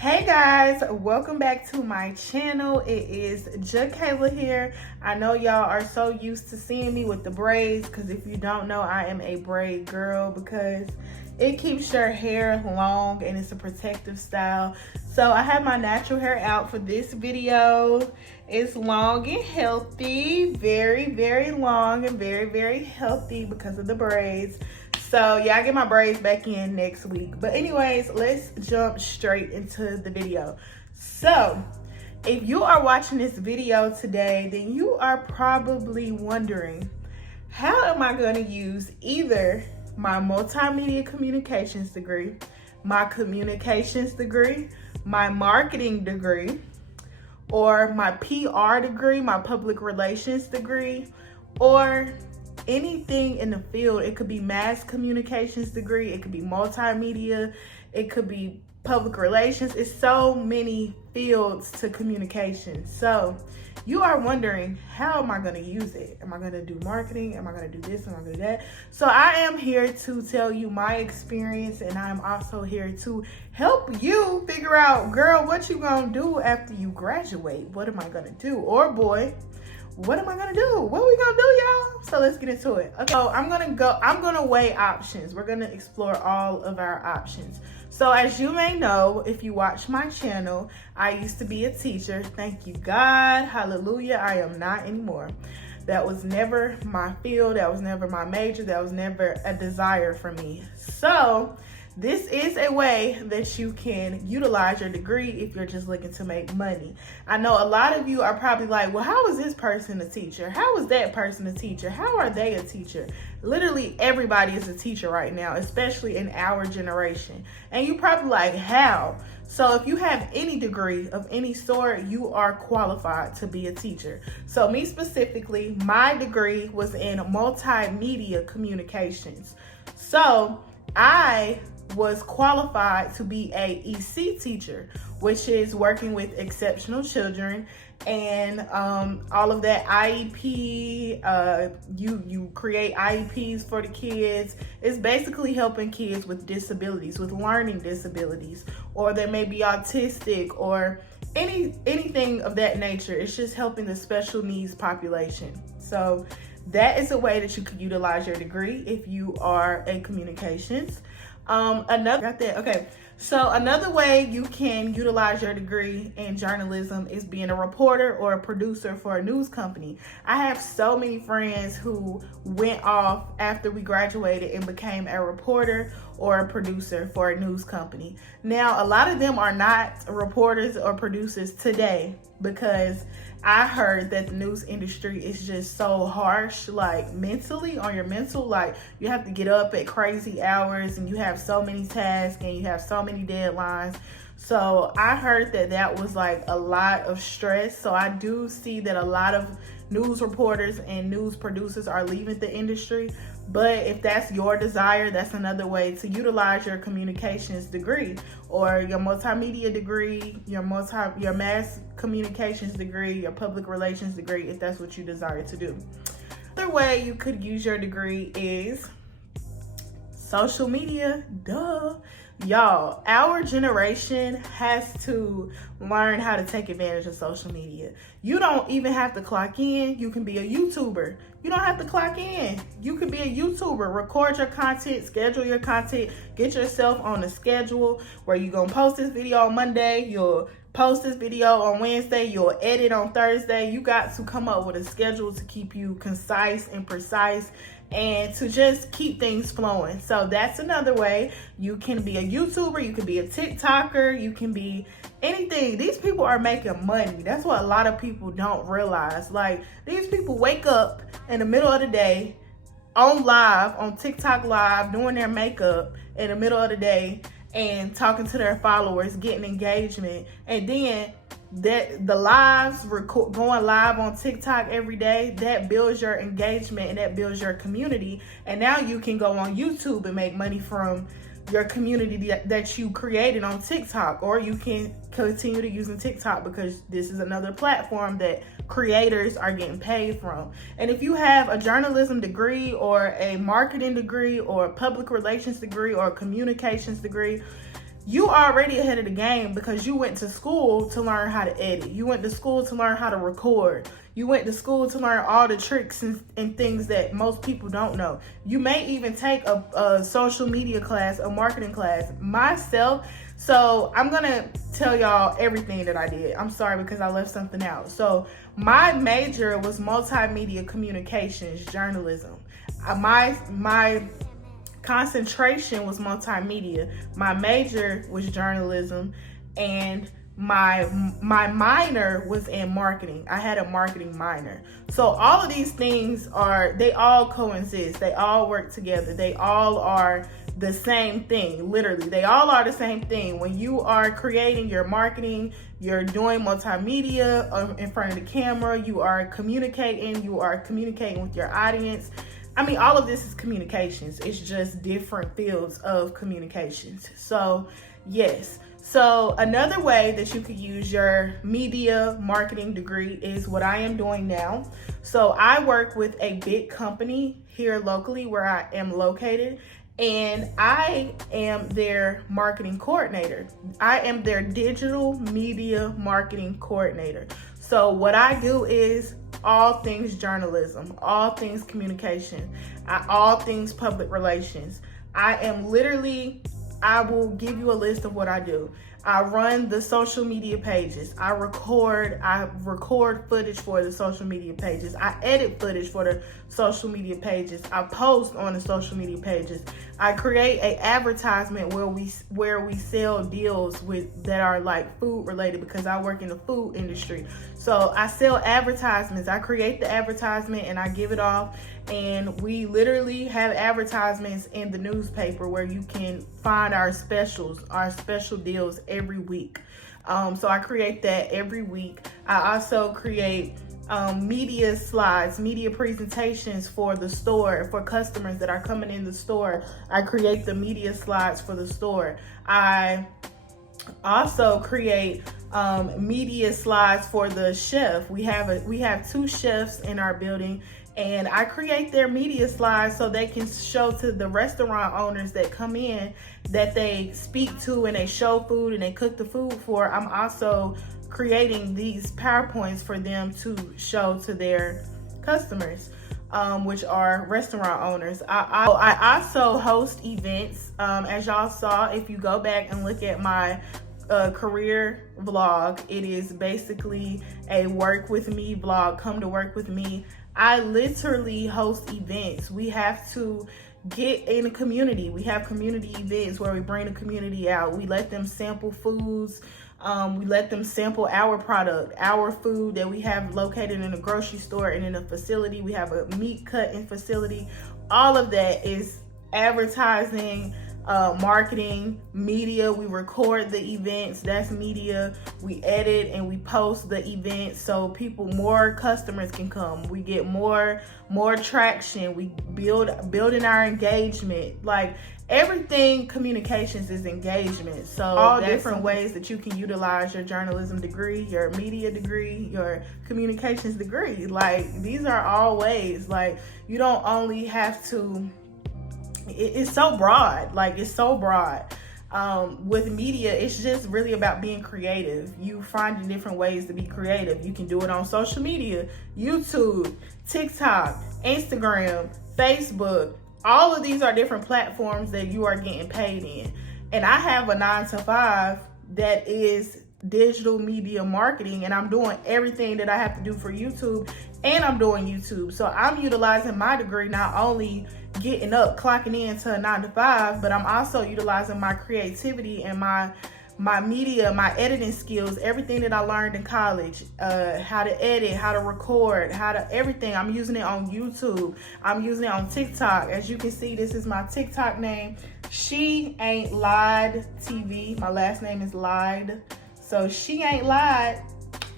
Hey guys, welcome back to my channel. It is JaKayla here. I know y'all are so used to seeing me with the braids because if you don't know, I am a braid girl because it keeps your hair long and it's a protective style. So I have my natural hair out for this video. It's long and healthy, very long and very healthy because of the braids. So yeah, I get my braids back in next week. But anyways, let's jump straight into the video. So if you are watching this video today, then you are probably wondering, how am I going to use either my multimedia communications degree, my communications degree, my marketing degree, or my PR degree, my public relations degree, or anything in the field. It could be mass communications degree, it could be multimedia, it could be public relations. It's so many fields to communication. So you are wondering, how am I going to use it? Am I going to do marketing? Am I going to do this? Am I going to do that? So I am here to tell you my experience, and I'm also here to help you figure out, girl, what you going to do after you graduate? What am I going to do? Or boy, what am I gonna do? What are we gonna do, y'all? So let's get into it. Okay, so I'm gonna weigh options. We're gonna explore all of our options. So as you may know, if you watch my channel, I used to be a teacher. Thank you, God. Hallelujah. I am not anymore. That was never my field. That was never my major. That was never a desire for me. So this is a way that you can utilize your degree if you're just looking to make money. I know a lot of you are probably like, well, how is this person a teacher? How is that person a teacher? How are they a teacher? Literally everybody is a teacher right now, especially in our generation. And you probably like, how? So if you have any degree of any sort, you are qualified to be a teacher. So me specifically, my degree was in multimedia communications. So I was qualified to be a EC teacher, which is working with exceptional children and all of that IEP. You create IEPs for the kids. It's basically helping kids with disabilities, with learning disabilities, or they may be autistic or anything of that nature. It's just helping the special needs population. So that is a way that you could utilize your degree if you are a communications. So another way you can utilize your degree in journalism is being a reporter or a producer for a news company. I have so many friends who went off after we graduated and became a reporter or a producer for a news company. Now, a lot of them are not reporters or producers today because I heard that the news industry is just so harsh, like mentally, on your mental. Like you have to get up at crazy hours and you have so many tasks and you have so many deadlines. So I heard that that was like a lot of stress. So I do see that a lot of news reporters and news producers are leaving the industry. But if that's your desire, that's another way to utilize your communications degree or your multimedia degree, your mass communications degree, your public relations degree, if that's what you desire to do. Another way you could use your degree is social media. Duh. Y'all, our generation has to learn how to take advantage of social media. You don't even have to clock in. You can be a YouTuber. You don't have to clock in. You can be a YouTuber. Record your content, schedule your content, get yourself on a schedule where you're going to post this video on Monday, you'll post this video on Wednesday, you'll edit on Thursday. You got to come up with a schedule to keep you concise and precise and to just keep things flowing. So that's another way. You can be a YouTuber, you can be a TikToker, you can be anything. These people are making money. That's what a lot of people don't realize. Like, these people wake up in the middle of the day on TikTok live, doing their makeup in the middle of the day and talking to their followers, getting engagement, and then the lives going live on TikTok every day, that builds your engagement and that builds your community. And now you can go on YouTube and make money from your community that you created on TikTok, or you can continue to using TikTok because this is another platform that creators are getting paid from. And if you have a journalism degree or a marketing degree or a public relations degree or a communications degree, you already ahead of the game because you went to school to learn how to edit. You went to school to learn how to record. You went to school to learn all the tricks and things that most people don't know. You may even take a social media class, a marketing class. Myself, so I'm gonna tell y'all everything that I did. I'm sorry because I left something out. So my major was multimedia communications, journalism. My concentration was multimedia. My major was journalism, and my minor was in marketing. I had a marketing minor. So all of these things they all coexist. They all work together. They all are the same thing. Literally, they all are the same thing. When you are creating your marketing, you're doing multimedia in front of the camera, you are communicating with your audience. I mean, all of this is communications. It's just different fields of communications. So, yes. So, another way that you could use your media marketing degree is what I am doing now. So, I work with a big company here locally where I am located, and I am their marketing coordinator. I am their digital media marketing coordinator. So, what I do is all things journalism, all things communication, all things public relations. I will give you a list of what I do. I run the social media pages. I record footage for the social media pages. I edit footage for the social media pages. I post on the social media pages. I create an advertisement where we sell deals that are like food related because I work in the food industry. So I sell advertisements. I create the advertisement and I give it off. And we literally have advertisements in the newspaper where you can find our special deals every week. So I create that every week. I also create media slides, media presentations for the store, for customers that are coming in the store. I create the media slides for the store. I also create media slides for the chef. We have 2 chefs in our building, and I create their media slides so they can show to the restaurant owners that come in that they speak to and they show food and they cook the food for. I'm also creating these PowerPoints for them to show to their customers, which are restaurant owners. I also host events. As y'all saw, if you go back and look at my career vlog, it is basically a work with me vlog. Come to work with me. I literally host events. We have to get in a community. We have community events where we bring the community out. We let them sample foods. We let them sample our product, our food that we have located in a grocery store and in a facility. We have a meat cutting facility. All of that is advertising, marketing, media. We record the events, that's media. We edit and we post the events so more customers can come. We get more traction. We building our engagement. Like everything communications is engagement. So all different ways that you can utilize your journalism degree, your media degree, your communications degree. Like these are all ways. Like you don't only have to, it's so broad. Like it's so broad. With media, it's just really about being creative. You finding different ways to be creative. You can do it on social media, YouTube, TikTok, Instagram, Facebook. All of these are different platforms that you are getting paid in. And I have a 9-to-5 that is digital media marketing, and I'm doing everything that I have to do for YouTube, and I'm doing YouTube. So I'm utilizing my degree, not only getting up, clocking in to a 9-to-5, but I'm also utilizing my creativity and my media, my editing skills, everything that I learned in college, how to edit, how to record, everything. I'm using it on YouTube. I'm using it on TikTok. As you can see, this is my TikTok name. She Ain't Lied TV. My last name is Lied. So she ain't lied.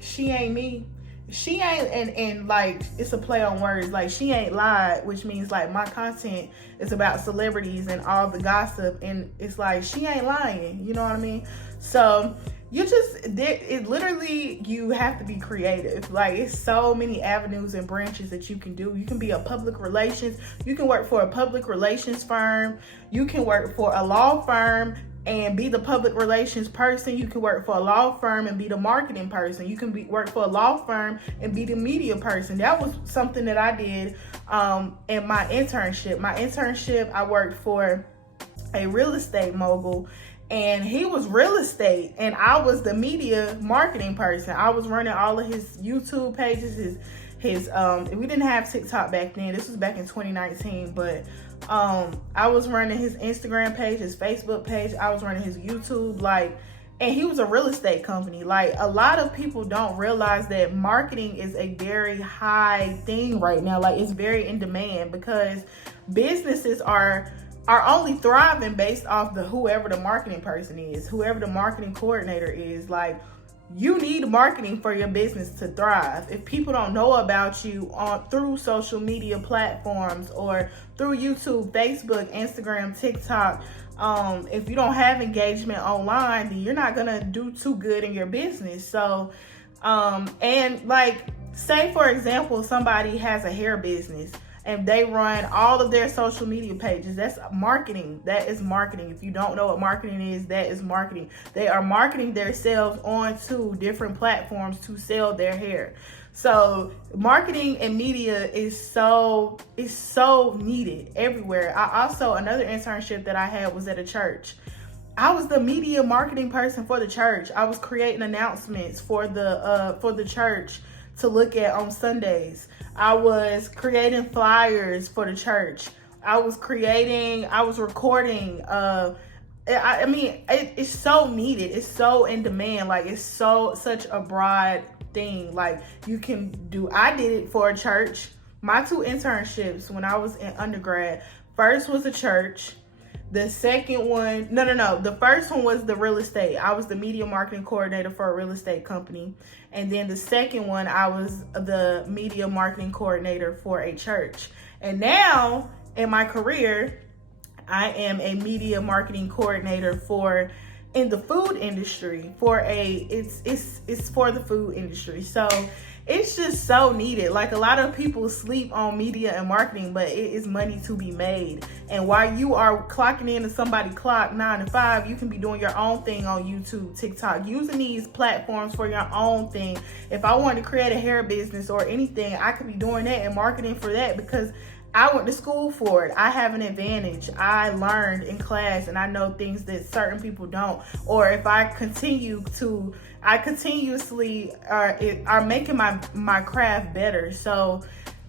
She ain't me. She ain't, and like, it's a play on words. Like, she ain't lied, which means like my content is about celebrities and all the gossip, and it's like she ain't lying. You know what I mean? So you have to be creative. Like, it's so many avenues and branches that you can do. You can be a public relations. You can work for a public relations firm. You can work for a law firm. and be the public relations person. You can work for a law firm and be the marketing person. You can work for a law firm and be the media person. That was something that I did in my internship. I worked for a real estate mogul, and he was real estate and I was the media marketing person. I was running all of his YouTube pages, his we didn't have TikTok back then. This was back in 2019, but I was running his Instagram page, his Facebook page. I was running his YouTube, and he was a real estate company. Like, a lot of people don't realize that marketing is a very high thing right now. Like, it's very in demand because businesses are only thriving based off whoever the marketing person is, whoever the marketing coordinator is. Like, you need marketing for your business to thrive. If people don't know about you through social media platforms or through YouTube, Facebook, Instagram, TikTok, if you don't have engagement online, then you're not gonna do too good in your business. So, and like, say for example, somebody has a hair business and they run all of their social media pages. That's marketing. That is marketing. If you don't know what marketing is, that is marketing. They are marketing themselves onto different platforms to sell their hair. So marketing and media is so needed everywhere. Another internship that I had was at a church. I was the media marketing person for the church. I was creating announcements for the church to look at on Sundays. I was creating flyers for the church. I was recording. It's so needed. It's so in demand. Like, it's such a broad thing. Like, I did it for a church. My 2 internships when I was in undergrad, first was a church. The second one, the first one was the real estate. I was the media marketing coordinator for a real estate company. And then the second one, I was the media marketing coordinator for a church. And now in my career, I am a media marketing coordinator in the food industry it's for the food industry. So it's just so needed. Like, a lot of people sleep on media and marketing, but it is money to be made. And while you are clocking into somebody's clock 9 to 5, you can be doing your own thing on YouTube, TikTok, using these platforms for your own thing. If I wanted to create a hair business or anything, I could be doing that and marketing for that because I went to school for it. I have an advantage. I learned in class and I know things that certain people don't. Or if I continuously are making my craft better. So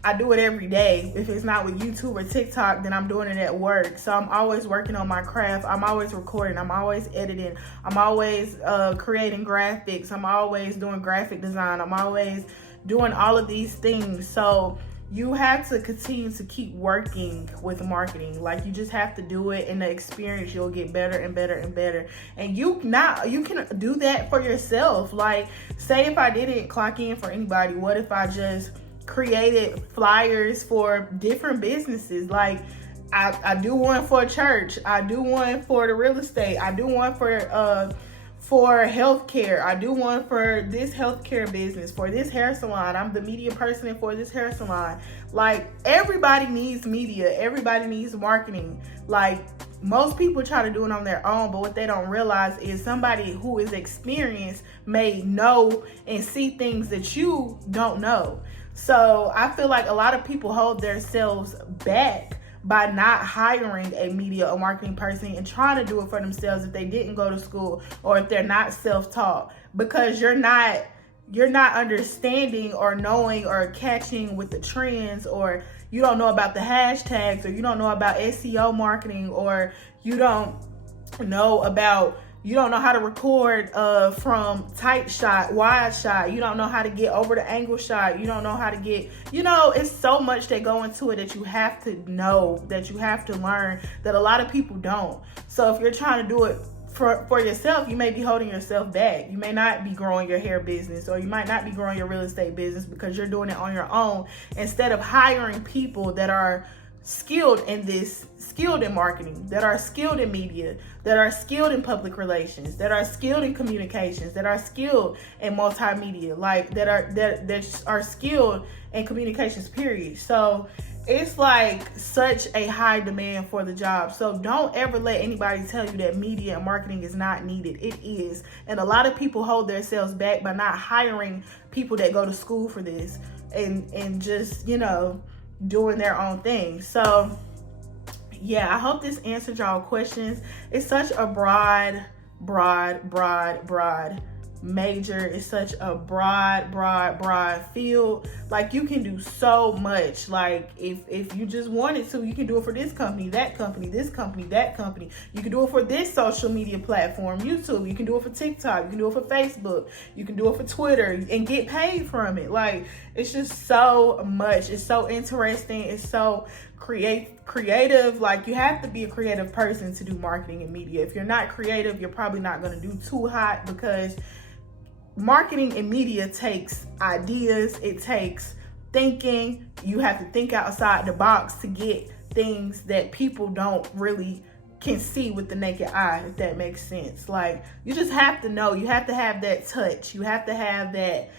I do it every day. If it's not with YouTube or TikTok, then I'm doing it at work. So I'm always working on my craft. I'm always recording. I'm always editing. I'm always creating graphics. I'm always doing graphic design. I'm always doing all of these things. So you have to continue to keep working with marketing. Like, you just have to do it, and the experience, you'll get better and better and better. And you can do that for yourself. Like, say if I didn't clock in for anybody, what if I just created flyers for different businesses? Like, I do one for a church, I do one for the real estate, I do one for healthcare, I do one for this healthcare business, for this hair salon. I'm the media person for this hair salon. Like, everybody needs media, everybody needs marketing. Like, most people try to do it on their own, but what they don't realize is somebody who is experienced may know and see things that you don't know. So I feel like a lot of people hold themselves back by not hiring a media or marketing person and trying to do it for themselves if they didn't go to school or if they're not self-taught, because you're not understanding or knowing or catching with the trends, or you don't know about the hashtags, or you don't know about SEO marketing, or you don't know how to record from tight shot, wide shot. You don't know how to get over the angle shot. You don't know how to get, it's so much that go into it that you have to know, that you have to learn, that a lot of people don't. So if you're trying to do it for yourself, you may be holding yourself back. You may not be growing your hair business, or you might not be growing your real estate business because you're doing it on your own, instead of hiring people that are skilled in marketing, that are skilled in media, that are skilled in public relations, that are skilled in communications, that are skilled in multimedia, like that are skilled in communications, period. So it's like such a high demand for the job. So don't ever let anybody tell you that media and marketing is not needed. It is. And a lot of people hold themselves back by not hiring people that go to school for this and just, you know, doing their own thing. So yeah, I hope this answered y'all questions. It's such a broad major. It's such a broad field. Like, you can do so much. Like, if you just wanted to, you can do it for this company, that company, this company, that company. You can do it for this social media platform, YouTube. You can do it for TikTok. You can do it for Facebook. You can do it for Twitter and get paid from it. Like, it's just so much. It's so interesting. It's so creative. Like, you have to be a creative person to do marketing and media. If you're not creative, you're probably not going to do too hot, because marketing and media takes ideas. It takes thinking. You have to think outside the box to get things that people don't really can see with the naked eye, if that makes sense. Like, you just have to know. You have to have that touch. You have to have that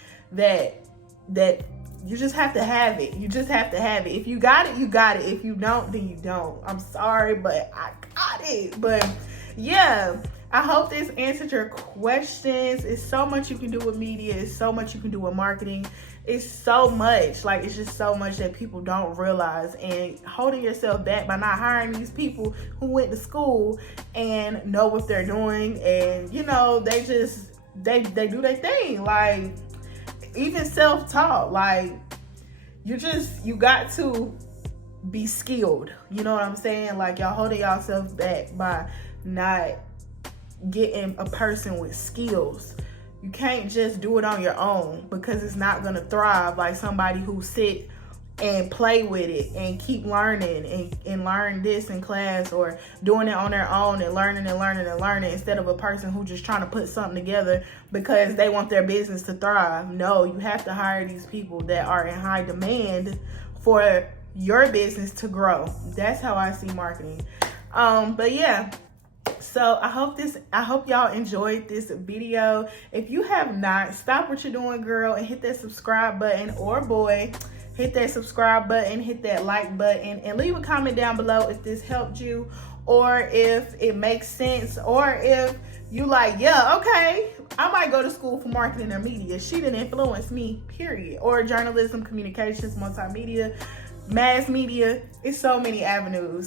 you just have to have it. You just have to have it. If you got it, you got it. If you don't, then you don't. I'm sorry, but I got it. But yeah, I hope this answered your questions. It's so much you can do with media. It's so much you can do with marketing. It's so much. Like, it's just so much that people don't realize. And holding yourself back by not hiring these people who went to school and know what they're doing. And, you know, they do their thing. Like, even self-taught. Like, you got to be skilled. You know what I'm saying? Like, y'all holding yourselves back by not getting a person with skills. You can't just do it on your own, because it's not going to thrive like somebody who sit and play with it and keep learning and learn this in class, or doing it on their own and learning instead of a person who just trying to put something together because they want their business to thrive. No, you have to hire these people that are in high demand for your business to grow. That's how I see marketing. But yeah, so I hope y'all enjoyed this video. If you have not, stop what you're doing, girl, and hit that subscribe button, or boy, hit that subscribe button, hit that like button, and leave a comment down below if this helped you, or if it makes sense, or if you like, yeah, okay, I might go to school for marketing or media. She didn't influence me, period. Or journalism, communications, multimedia, mass media. It's so many avenues.